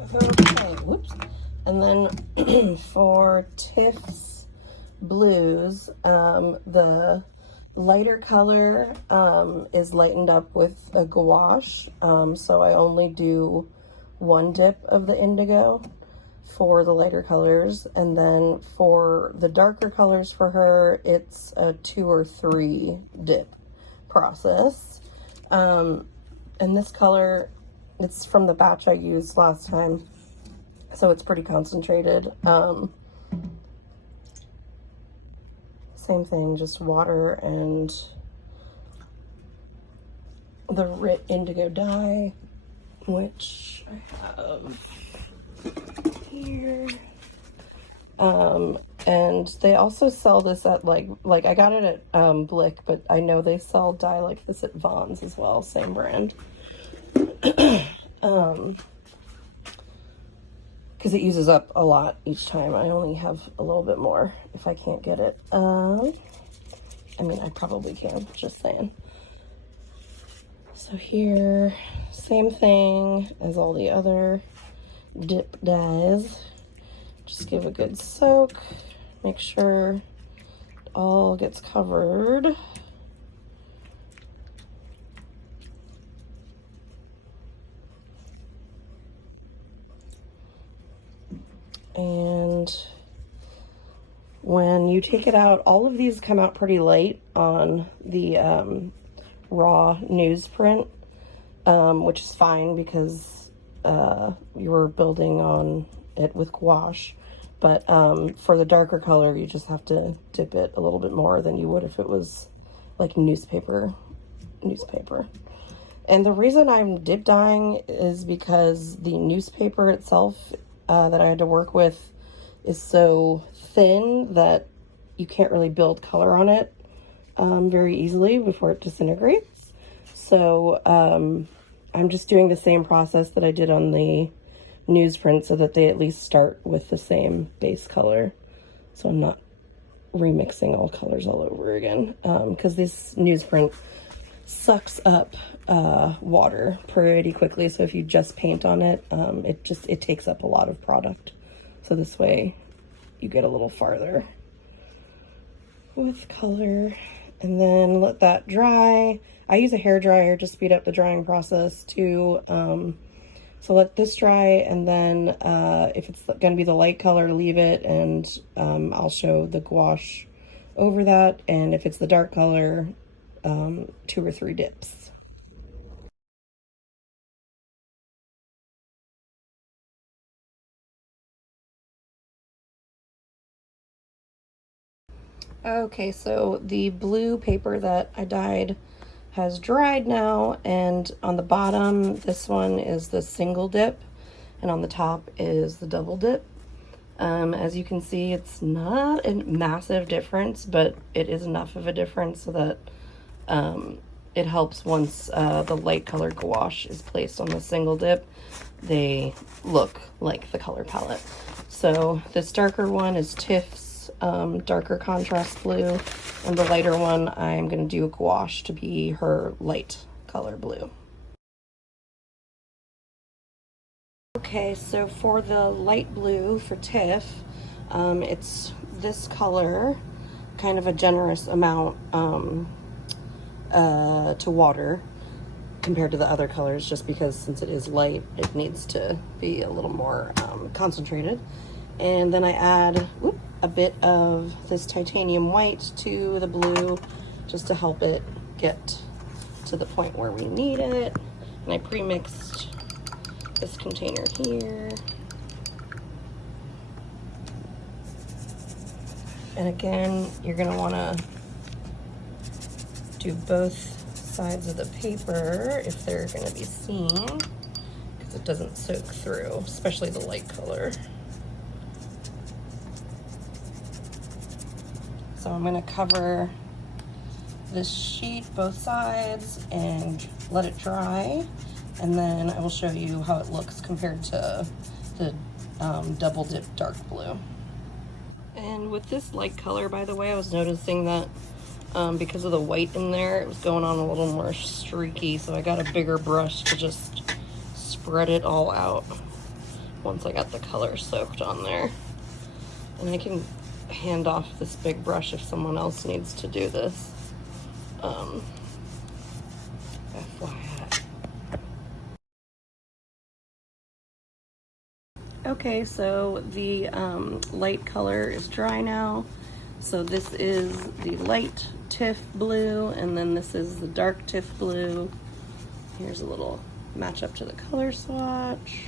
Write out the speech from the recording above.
Okay, whoops. And then for Tiff's blues, the lighter color is lightened up with a gouache, so I only do one dip of the indigo for the lighter colors, and then for the darker colors for her, it's a 2 or 3 dip process. And this color, it's from the batch I used last time, so it's pretty concentrated. Same thing, just water and the indigo dye, which I have here. And they also sell this at like I got it at Blick, but I know they sell dye like this at Vaughn's as well, same brand. Because it uses up a lot each time. I only have a little bit more if I can't get it. I mean, I probably can, just saying. So here, same thing as all the other dip dyes. Just give a good soak, make sure it all gets covered. And when you take it out, all of these come out pretty light on the raw newsprint, which is fine because you were building on it with gouache. But for the darker color, you just have to dip it a little bit more than you would if it was like newspaper. And the reason I'm dip dyeing is because the newspaper itself that I had to work with is so thin that you can't really build color on it very easily before it disintegrates. So I'm just doing the same process that I did on the newsprint so that they at least start with the same base color. So I'm not remixing all colors all over again, because this newsprint sucks up water pretty quickly. So if you just paint on it, it takes up a lot of product. So this way you get a little farther with color, and then let that dry. I use a hair dryer to speed up the drying process too. So let this dry, and then if it's going to be the light color, leave it, and I'll show the gouache over that. And if it's the dark color, 2 or 3 dips. Okay, so the blue paper that I dyed has dried now, and on the bottom, this one is the single dip, and on the top is the double dip. As you can see, it's not a massive difference, but it is enough of a difference so that it helps once the light colored gouache is placed on the single dip. They look like the color palette. So this darker one is Tiff's darker contrast blue, and the lighter one I'm going to do a gouache to be her light color blue. Okay, so for the light blue for Tiff, it's this color, kind of a generous amount to water compared to the other colors, just because since it is light, it needs to be a little more concentrated. And then I add a bit of this titanium white to the blue just to help it get to the point where we need it. And I pre-mixed this container here. And again, you're going to want to do both sides of the paper if they're going to be seen, because it doesn't soak through, especially the light color. So I'm going to cover this sheet both sides and let it dry, and then I will show you how it looks compared to the double dip dark blue. And with this light color, by the way, I was noticing that because of the white in there, it was going on a little more streaky, so I got a bigger brush to just spread it all out. once I got the color soaked on there. And I can hand off this big brush if someone else needs to do this. FYI. Okay, so the light color is dry now. So this is the light Tiff blue, and then this is the dark Tiff blue. Here's a little match up to the color swatch.